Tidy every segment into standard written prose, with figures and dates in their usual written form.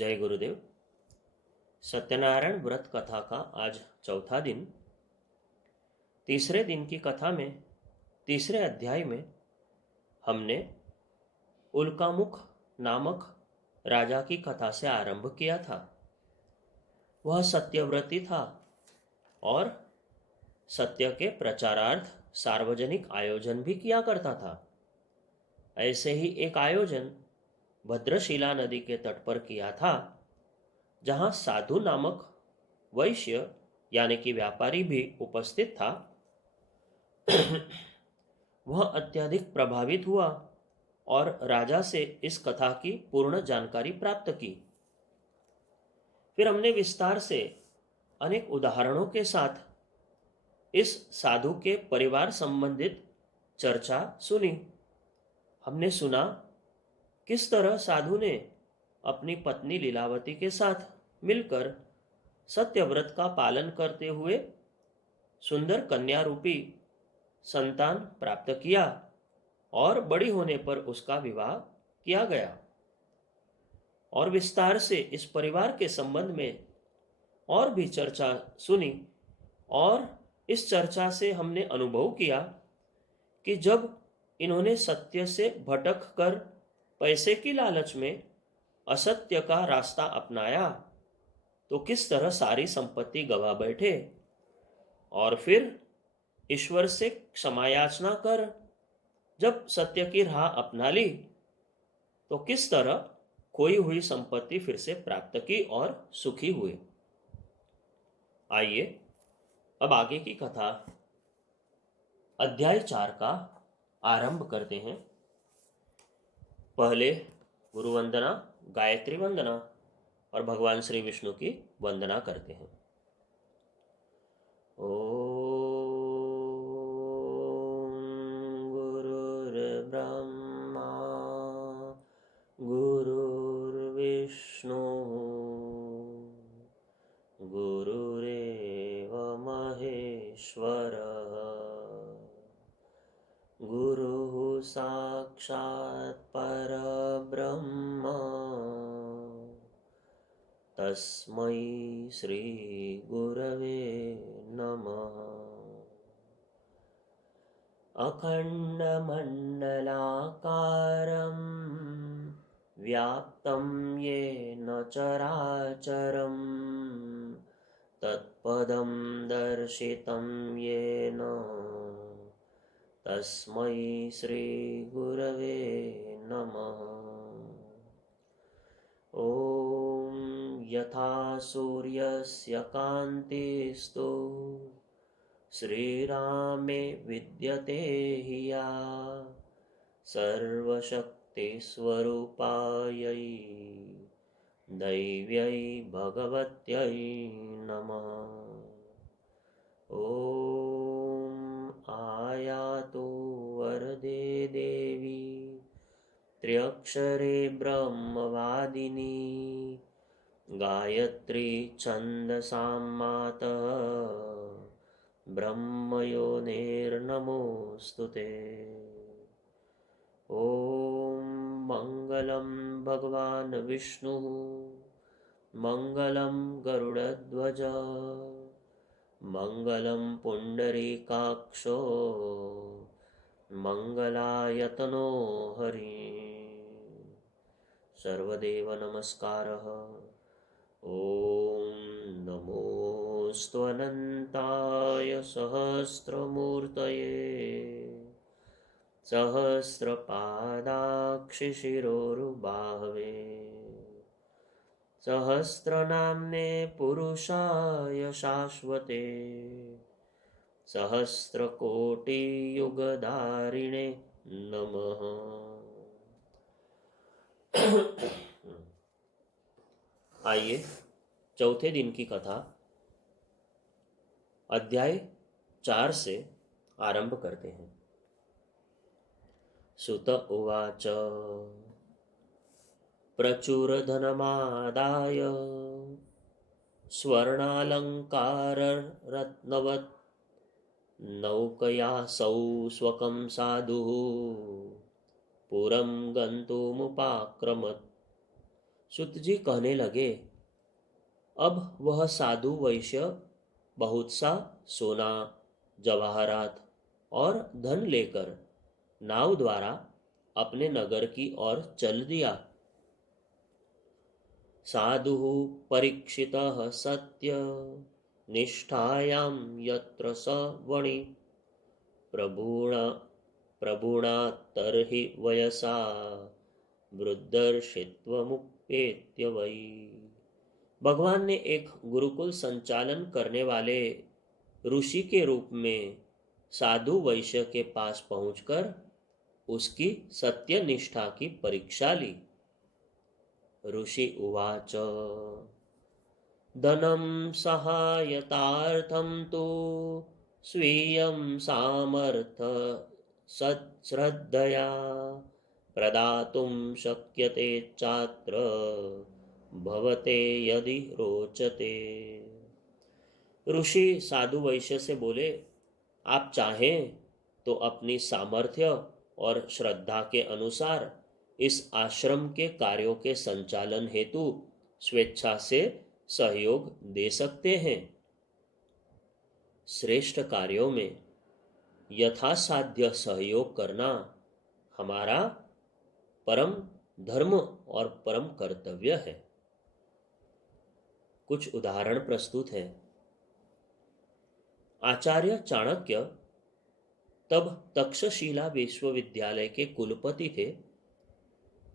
जय गुरुदेव। सत्यनारायण व्रत कथा का आज चौथा दिन। तीसरे दिन की कथा में तीसरे अध्याय में हमने उल्कामुख नामक राजा की कथा से आरंभ किया था। वह सत्यव्रती था और सत्य के प्रचारार्थ सार्वजनिक आयोजन भी किया करता था। ऐसे ही एक आयोजन भद्रशिला नदी के तट पर किया था, जहां साधु नामक वैश्य यानी कि व्यापारी भी उपस्थित था। वह अत्यधिक प्रभावित हुआ और राजा से इस कथा की पूर्ण जानकारी प्राप्त की। फिर हमने विस्तार से अनेक उदाहरणों के साथ इस साधु के परिवार संबंधित चर्चा सुनी। हमने सुना किस तरह साधु ने अपनी पत्नी लीलावती के साथ मिलकर सत्यव्रत का पालन करते हुए सुंदर कन्या रूपी संतान प्राप्त किया और बड़ी होने पर उसका विवाह किया गया। और विस्तार से इस परिवार के संबंध में और भी चर्चा सुनी और इस चर्चा से हमने अनुभव किया कि जब इन्होंने सत्य से भटक कर पैसे की लालच में असत्य का रास्ता अपनाया तो किस तरह सारी संपत्ति गवा बैठे और फिर ईश्वर से क्षमा याचना कर जब सत्य की राह अपना ली तो किस तरह खोई हुई संपत्ति फिर से प्राप्त की और सुखी हुए। आइए अब आगे की कथा अध्याय 4 का आरंभ करते हैं। पहले गुरु वंदना, गायत्री वंदना और भगवान श्री विष्णु की वंदना करते हैं। गुरुर्ब्रह्मा गुरुर्विष्णु गुरुरेव महेश्वर गुरुः साक्षात् परब्रह्म तस्मै श्री गुरवे नमः। अखण्डमण्डलाकारं व्याप्तं येन चराचरं तत्पदं दर्शितं येन तस्मै श्री गुरवे नमः। ॐ यथा सूर्यस्य कान्तिस्तु श्रीरामे विद्यते हि या सर्वशक्तिस्वरूपायै दैव्यै भगवत्यै नमः। ॐ आयातु वरदे देवी त्र्यक्षरे ब्रह्मवादिनी गायत्री छन्दसां मातः ब्रह्मयोनिर्नमोऽस्तुते। ॐ मङ्गलं भगवान् विष्णुः मङ्गलं गरुडध्वज मङ्गलं पुण्डरीकाक्षो मङ्गलायतनो हरि। सर्वदेव नमस्कारः। ॐ नमोऽस्त्वनन्ताय सहस्रमूर्तये सहस्रपादाक्षिशिरोरुबाहवे सहस्रनाम्ने पुरुषाय शाश्वते सहस्रकोटियुगधारिणे नमः। आइए चौथे दिन की कथा अध्याय 4 से आरंभ करते हैं। सुत उवाच प्रचुरधनमादाय स्वर्णालङ्काररत्नवत् नौकयासौ स्वकं साधुः पुरं गन्तुमुपाक्रमत् सुत जी कहने लगे, अब वह साधु वैश्य बहुत सा सोना, जवाहरात और धन लेकर नाव द्वारा अपने नगर की ओर चल दिया। साधु परीक्षितः सत्य निष्ठायां यत्र स वणि प्रभुण प्रभुणा तर्हि वयसा वृद्धर्षित्वमुपेत्य वै। भगवान ने एक गुरुकुल संचालन करने वाले ऋषि के रूप में साधु वैश्य के पास पहुंचकर उसकी सत्यनिष्ठा की परीक्षा ली। ऋषि उवाच, धनं सहायतार्थं तु स्वीयं सामर्थ्य सच्छ्रद्धया प्रदातुं शक्यते चात्र भवते यदि रोचते। ऋषि साधु वैश्य से बोले, आप चाहें तो अपनी सामर्थ्य और श्रद्धा के अनुसार इस आश्रम के कार्यों के संचालन हेतु स्वेच्छा से सहयोग दे सकते हैं। श्रेष्ठ कार्यों में यथासाध्य सहयोग करना हमारा परम धर्म और परम कर्तव्य है। कुछ उदाहरण प्रस्तुत है। आचार्य चाणक्य तब तक्षशिला विश्वविद्यालय के कुलपति थे।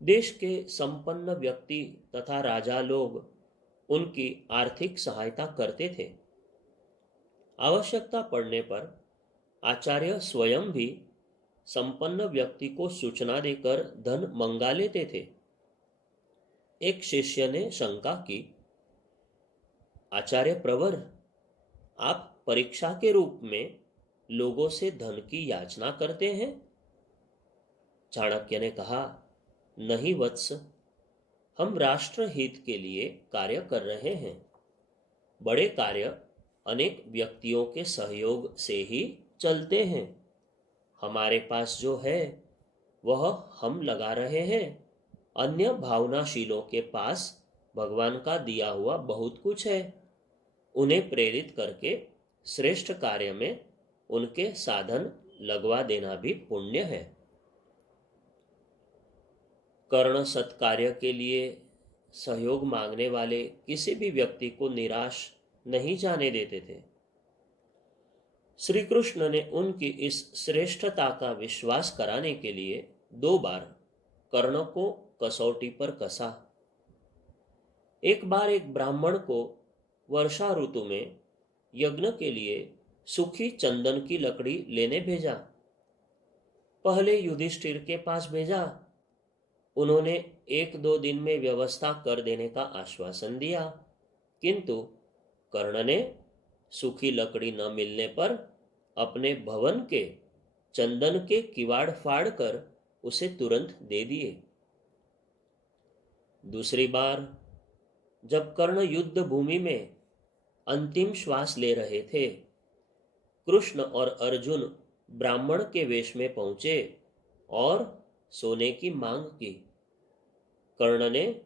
देश के संपन्न व्यक्ति तथा राजा लोग उनकी आर्थिक सहायता करते थे। आवश्यकता पड़ने पर आचार्य स्वयं भी संपन्न व्यक्ति को सूचना देकर धन मंगा लेते थे। एक शिष्य ने शंका की, आचार्य प्रवर, आप परीक्षा के रूप में लोगों से धन की याचना करते हैं? चाणक्य ने कहा, नहीं वत्स, हम राष्ट्र हित के लिए कार्य कर रहे हैं। बड़े कार्य अनेक व्यक्तियों के सहयोग से ही चलते हैं। हमारे पास जो है वह हम लगा रहे हैं। अन्य भावनाशीलों के पास भगवान का दिया हुआ बहुत कुछ है। उन्हें प्रेरित करके श्रेष्ठ कार्य में उनके साधन लगवा देना भी पुण्य है। कर्ण सत्कार्य के लिए सहयोग मांगने वाले किसी भी व्यक्ति को निराश नहीं जाने देते थे। श्री कृष्ण ने उनकी इस श्रेष्ठता का विश्वास कराने के लिए 2 बार कर्ण को कसौटी पर कसा। एक बार एक ब्राह्मण को वर्षा ऋतु में यज्ञ के लिए सूखी चंदन की लकड़ी लेने भेजा। पहले युधिष्ठिर के पास भेजा। उन्होंने 1-2 दिन में व्यवस्था कर देने का आश्वासन दिया, किंतु कर्ण ने सूखी लकड़ी न मिलने पर अपने भवन के चंदन के किवाड़ फाड़ कर उसे तुरंत दे दिए। दूसरी बार जब कर्ण युद्ध भूमि में अंतिम श्वास ले रहे थे, कृष्ण और अर्जुन ब्राह्मण के वेश में पहुंचे और सोने की मांग की। कर्ण ने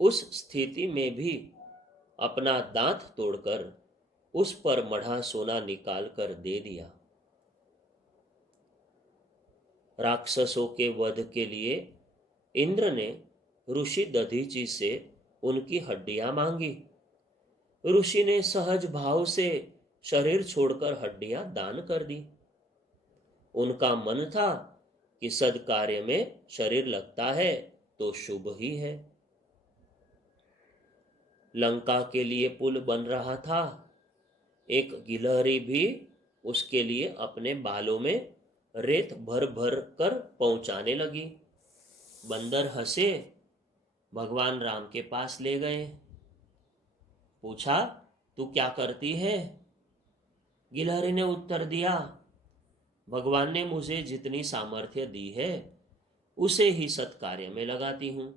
उस स्थिति में भी अपना दांत तोड़कर उस पर मढ़ा सोना निकालकर दे दिया। राक्षसों के वध के लिए इंद्र ने ऋषि दधीचि से उनकी हड्डियां मांगी। ऋषि ने सहज भाव से शरीर छोड़कर हड्डियां दान कर दी। उनका मन था कि सद्कार्य में शरीर लगता है तो शुभ ही है। लंका के लिए पुल बन रहा था। एक गिलहरी भी उसके लिए अपने बालों में रेत भर भर कर पहुंचाने लगी। बंदर हंसे, भगवान राम के पास ले गए। पूछा, तू क्या करती है? गिलहरी ने उत्तर दिया, भगवान ने मुझे जितनी सामर्थ्य दी है उसे ही सत्कार्य में लगाती हूँ।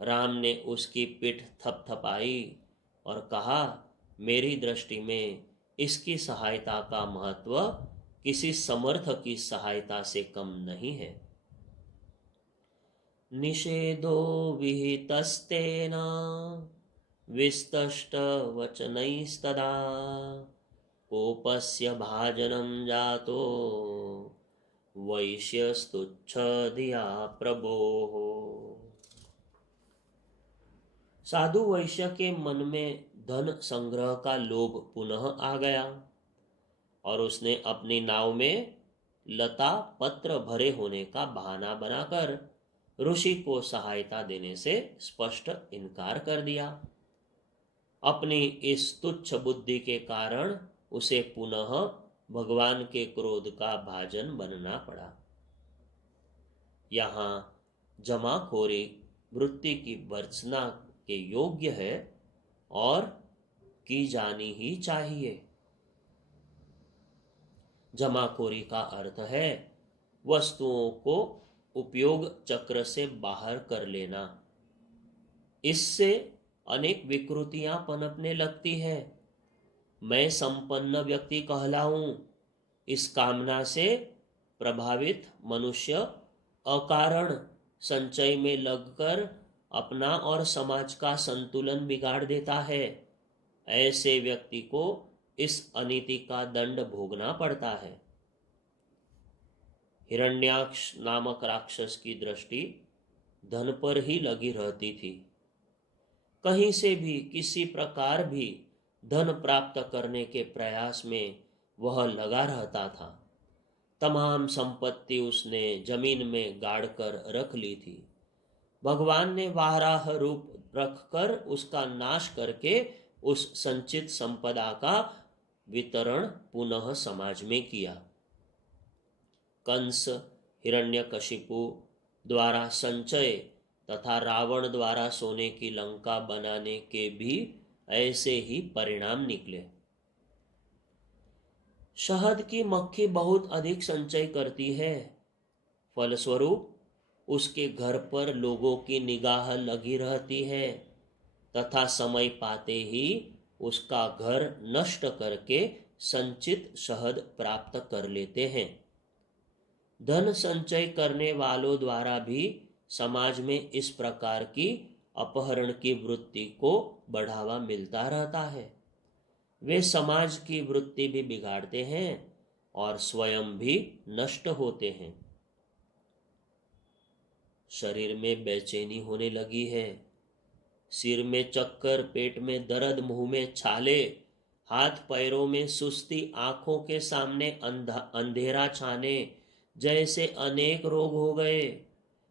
राम ने उसकी पीठ थपथपाई और कहा, मेरी दृष्टि में इसकी सहायता का महत्व किसी समर्थ की सहायता से कम नहीं है। निषेधो विहितस्तेन विस्तष्टवचनैस्तदा कोपस्य भाजनं जातो वैश्यस्तुच्छधिया प्रभोः। साधु वैश्य के मन में धन संग्रह का लोभ पुनः आ गया और उसने अपनी नाव में लता पत्र भरे होने का बहाना बनाकर ऋषि को सहायता देने से स्पष्ट इनकार कर दिया। अपनी इस तुच्छ बुद्धि के कारण उसे पुनः भगवान के क्रोध का भाजन बनना पड़ा। यहाँ जमाखोरी वृत्ति की भर्त्सना के योग्य है और की जानी ही चाहिए। जमाखोरी का अर्थ है वस्तुओं को उपयोग चक्र से बाहर कर लेना। इससे अनेक विकृतियां पनपने लगती है। मैं संपन्न व्यक्ति कहलाऊं, इस कामना से प्रभावित मनुष्य अकारण संचय में लगकर अपना और समाज का संतुलन बिगाड़ देता है। ऐसे व्यक्ति को इस अनीति का दंड भोगना पड़ता है। हिरण्याक्ष नामक राक्षस की दृष्टि धन पर ही लगी रहती थी। कहीं से भी किसी प्रकार भी धन प्राप्त करने के प्रयास में वह लगा रहता था। तमाम संपत्ति उसने जमीन में गाड़कर रख ली थी। भगवान ने वाराह रूप रखकर उसका नाश करके उस संचित संपदा का वितरण पुनः समाज में किया। कंस, हिरण्यकशिपु द्वारा संचय तथा रावण द्वारा सोने की लंका बनाने के भी ऐसे ही परिणाम निकले। शहद की मक्खी बहुत अधिक संचय करती है, फलस्वरूप उसके घर पर लोगों की निगाह लगी रहती है तथा समय पाते ही उसका घर नष्ट करके संचित शहद प्राप्त कर लेते हैं। धन संचय करने वालों द्वारा भी समाज में इस प्रकार की अपहरण की वृत्ति को बढ़ावा मिलता रहता है। वे समाज की वृत्ति भी बिगाड़ते हैं और स्वयं भी नष्ट होते हैं। शरीर में बेचैनी होने लगी है, सिर में चक्कर, पेट में दर्द, मुंह में छाले, हाथ पैरों में सुस्ती, आंखों के सामने अंधेरा छाने जैसे अनेक रोग हो गए।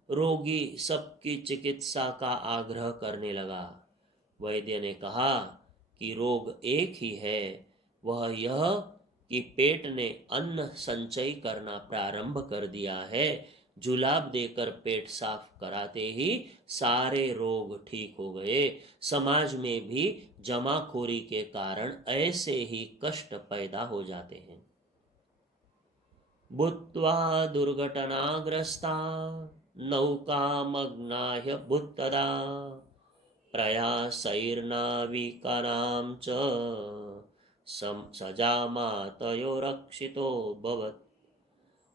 रोगी सबकी चिकित्सा का आग्रह करने लगा। वैद्य ने कहा कि रोग एक ही है, वह यह कि पेट ने अन्न संचय करना प्रारंभ कर दिया है। जुलाब देकर पेट साफ कराते ही सारे रोग ठीक हो गए। समाज में भी जमाखोरी के कारण ऐसे ही कष्ट पैदा हो जाते हैं। भूत्वा दुर्घटनाग्रस्ता नौकामग्नाय भूत्तदा प्रयासैर्नाविकानां च सजामातयो रक्षितो भवत्।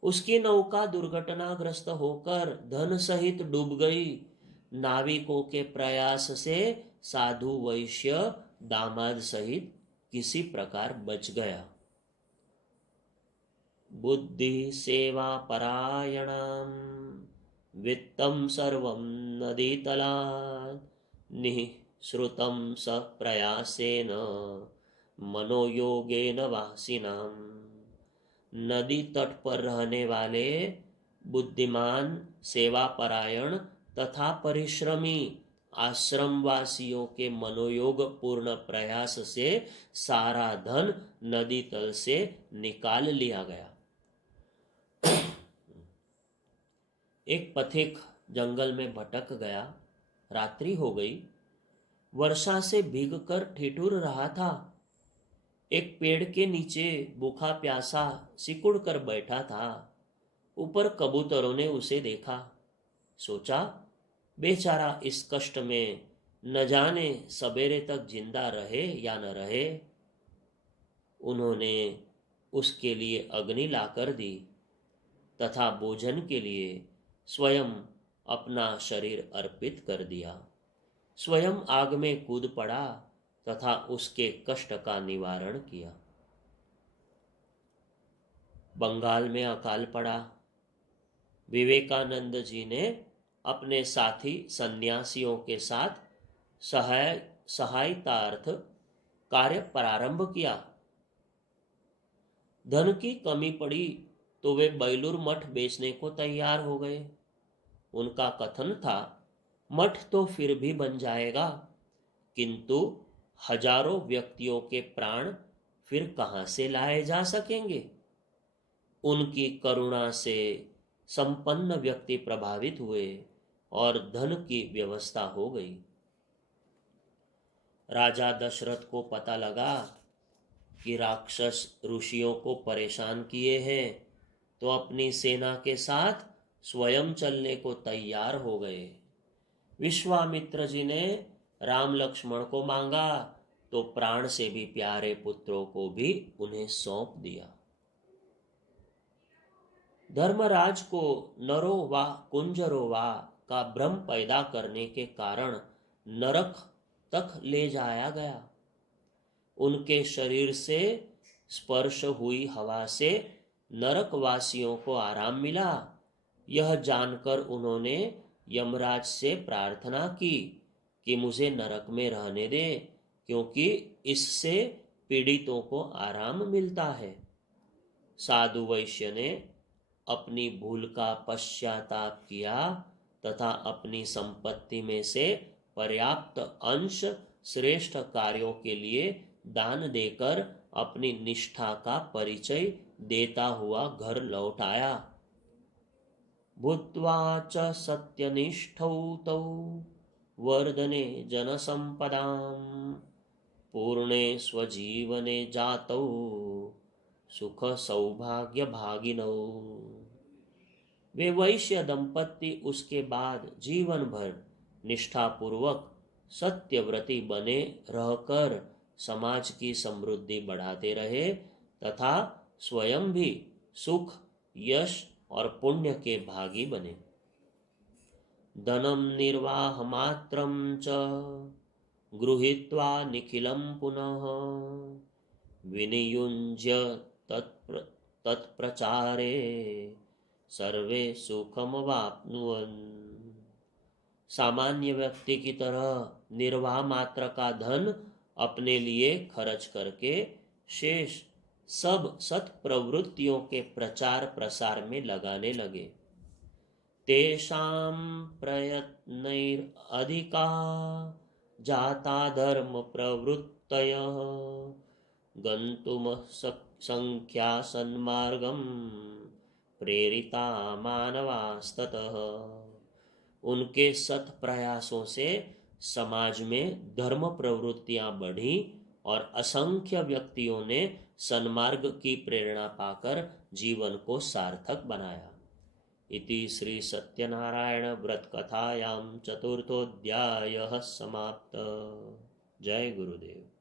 उसकी नौका दुर्घटनाग्रस्त होकर धन सहित डूब गई। नाविकों के प्रयास से साधु वैश्य दामाद सहित किसी प्रकार बच गया। बुद्धि सेवा परायणाम वित्तम सर्वं नदीतलात् निःसृतं स प्रयासेन मनोयोगेन वासिनाम। नदी तट पर रहने वाले बुद्धिमान, सेवापरायण तथा परिश्रमी आश्रमवासियों के मनोयोग पूर्ण प्रयास से सारा धन नदी तल से निकाल लिया गया। एक पथिक जंगल में भटक गया। रात्रि हो गई। वर्षा से भीगकर ठिठुर रहा था। एक पेड़ के नीचे भूखा प्यासा सिकुड़ कर बैठा था। ऊपर कबूतरों ने उसे देखा। सोचा, बेचारा इस कष्ट में न जाने सवेरे तक जिंदा रहे या न रहे। उन्होंने उसके लिए अग्नि लाकर दी तथा भोजन के लिए स्वयं अपना शरीर अर्पित कर दिया, स्वयं आग में कूद पड़ा तथा उसके कष्ट का निवारण किया। बंगाल में अकाल पड़ा। विवेकानंद जी ने अपने साथी सन्यासियों के साथ सहायतार्थ कार्य प्रारंभ किया। धन की कमी पड़ी तो वे बेलूर मठ बेचने को तैयार हो गए। उनका कथन था, मठ तो फिर भी बन जाएगा, किंतु हजारों व्यक्तियों के प्राण फिर कहां से लाए जा सकेंगे। उनकी करुणा से संपन्न व्यक्ति प्रभावित हुए और धन की व्यवस्था हो गई। राजा दशरथ को पता लगा कि राक्षस ऋषियों को परेशान किए हैं, तो अपनी सेना के साथ स्वयं चलने को तैयार हो गए। विश्वामित्र जी ने राम लक्ष्मण को मांगा तो प्राण से भी प्यारे पुत्रों को भी उन्हें सौंप दिया। धर्मराज को नरो वा कुंजरो वा का भ्रम पैदा करने के कारण नरक तक ले जाया गया। उनके शरीर से स्पर्श हुई हवा से नरकवासियों को आराम मिला। यह जानकर उन्होंने यमराज से प्रार्थना की कि मुझे नरक में रहने दे, क्योंकि इससे पीड़ितों को आराम मिलता है। साधु वैश्य ने अपनी भूल का पश्चाताप किया तथा अपनी संपत्ति में से पर्याप्त अंश श्रेष्ठ कार्यों के लिए दान देकर अपनी निष्ठा का परिचय देता हुआ घर लौट आया। भूत्वा च सत्यनिष्ठौ तौ वर्धने जनसंपदां पूर्णे स्वजीवने जातौ सुख सौभाग्य भागिनौ। वे वैश्य दंपत्ति उसके बाद जीवन भर निष्ठापूर्वक सत्यव्रती बने रहकर समाज की समृद्धि बढ़ाते रहे तथा स्वयं भी सुख, यश और पुण्य के भागी बने। धनम निर्वाह मात्रम च गृहीत्वा निखिलम पुनः विनियुज्य तत्प्रचारे सर्वे सुखमवाप्नुवन्। सामान्य व्यक्ति की तरह निर्वाह मात्र का धन अपने लिए खर्च करके शेष सब सत्प्रवृत्तियों के प्रचार प्रसार में लगाने लगे। तेषां प्रयत्नैरधिका जाता धर्म प्रवृत्तयः गन्तुम संख्या सन्मार्गम प्रेरिता मानवास्ततः। उनके सत प्रयासों से समाज में धर्म प्रवृत्तियां बढ़ी और असंख्य व्यक्तियों ने सन्मार्ग की प्रेरणा पाकर जीवन को सार्थक बनाया। इति श्री सत्यनारायण व्रत कथायां चतुर्थोऽध्यायः समाप्त। जय गुरुदेव।